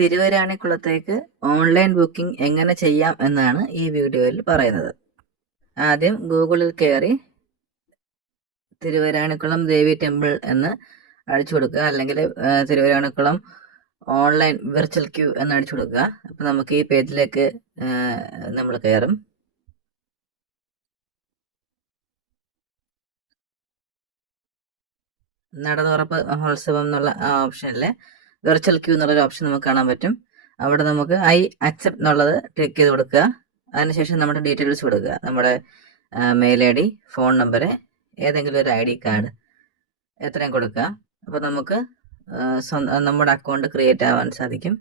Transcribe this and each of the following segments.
തിരുവരാണിക്കുളത്തേക്ക് online booking എങ്ങനെ ചെയ്യാം എന്നാണ് ഈ വീഡിയോയിൽ പറയുന്നത്. ആദ്യം ഗൂഗിളിൽ കയറി തിരുവരാണിക്കുളം ദേവി ടെമ്പിൾ എന്ന് അടിച്ചു കൊടുക്കുക, അല്ലെങ്കിൽ തിരുവരാണിക്കുളം ഓൺലൈൻ വെർച്വൽ ക്യൂ എന്ന് അടിച്ചു കൊടുക്കുക. അപ്പം നമുക്ക് ഈ പേജിലേക്ക് നമ്മൾ കയറും. നട തുറപ്പ് മഹോത്സവം എന്നുള്ള ആ ഓപ്ഷനിൽ വെർച്വൽ ക്യൂ എന്നുള്ളൊരു ഓപ്ഷൻ നമുക്ക് കാണാൻ പറ്റും. അവിടെ നമുക്ക് ഐ അക്സെപ്റ്റ് എന്നുള്ളത് ക്ലിക്ക് ചെയ്ത് കൊടുക്കുക. അതിനുശേഷം നമ്മുടെ ഡീറ്റെയിൽസ് കൊടുക്കുക. നമ്മുടെ mail ID, phone number, ഏതെങ്കിലും ഒരു ID കാർഡ് എത്രയും കൊടുക്കുക. അപ്പോൾ നമുക്ക് നമ്മുടെ അക്കൗണ്ട് ക്രിയേറ്റ് ആവാൻ സാധിക്കും.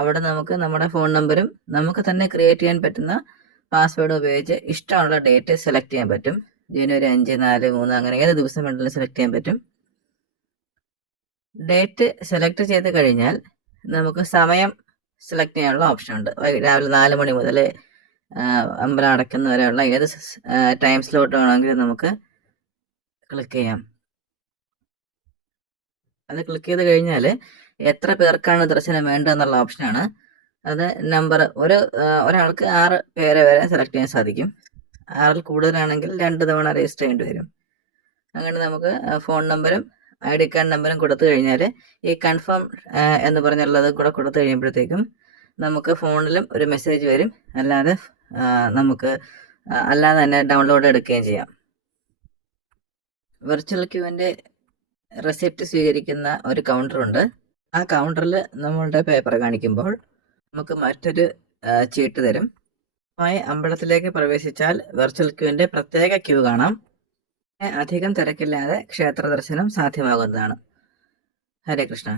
അവിടെ നമുക്ക് നമ്മുടെ ഫോൺ നമ്പറും നമുക്ക് തന്നെ ക്രിയേറ്റ് ചെയ്യാൻ പറ്റുന്ന പാസ്വേഡ് ഉപയോഗിച്ച് ഇഷ്ടമുള്ള ഡേറ്റ് സെലക്ട് ചെയ്യാൻ പറ്റും. ജനുവരി 5, 4, 3 അങ്ങനെ ഏത് ദിവസം വേണമെങ്കിലും സെലക്ട് ചെയ്യാൻ പറ്റും. ഡേറ്റ് സെലക്ട് ചെയ്ത് കഴിഞ്ഞാൽ നമുക്ക് സമയം സെലക്ട് ചെയ്യാനുള്ള ഓപ്ഷൻ ഉണ്ട്. രാവിലെ 4 മണി മുതൽ അമ്പലം അടയ്ക്കുന്ന വരെയുള്ള ഏത് ടൈം സ്ലോട്ട് വേണമെങ്കിലും നമുക്ക് ക്ലിക്ക് ചെയ്യാം. അത് ക്ലിക്ക് ചെയ്ത് കഴിഞ്ഞാൽ എത്ര പേർക്കാണ് ദർശനം വേണ്ടതെന്നുള്ള ഓപ്ഷനാണ്. അത് നമ്പർ ഒരാൾക്ക് 6 പേരെ വരെ സെലക്ട് ചെയ്യാൻ സാധിക്കും. 6ൽ കൂടുതലാണെങ്കിൽ 2 തവണ രജിസ്റ്റർ ചെയ്യേണ്ടി വരും. അങ്ങനെ നമുക്ക് ഫോൺ നമ്പറും ID കാർഡ് നമ്പറും കൊടുത്തു കഴിഞ്ഞാൽ ഈ കൺഫേം എന്ന് പറഞ്ഞുള്ളത് കൂടെ കൊടുത്തു കഴിയുമ്പോഴത്തേക്കും നമുക്ക് ഫോണിലും ഒരു മെസ്സേജ് വരും. നമുക്ക് അല്ലാതെ തന്നെ ഡൗൺലോഡ് എടുക്കുകയും ചെയ്യാം. വെർച്വൽ ക്യൂവിൻ്റെ റെസിപ്റ്റ് സ്വീകരിക്കുന്ന ഒരു കൗണ്ടറുണ്ട്. ആ കൗണ്ടറിൽ നമ്മളുടെ പേപ്പർ കാണിക്കുമ്പോൾ നമുക്ക് മറ്റൊരു ചീട്ട് തരും. അമ്പലത്തിലേക്ക് പ്രവേശിച്ചാൽ വെർച്വൽ ക്യൂവിൻ്റെ പ്രത്യേക ക്യൂ കാണാം. അധികം തിരക്കില്ലാതെ ക്ഷേത്ര ദർശനം സാധ്യമാകുന്നതാണ്. ഹരേ കൃഷ്ണ.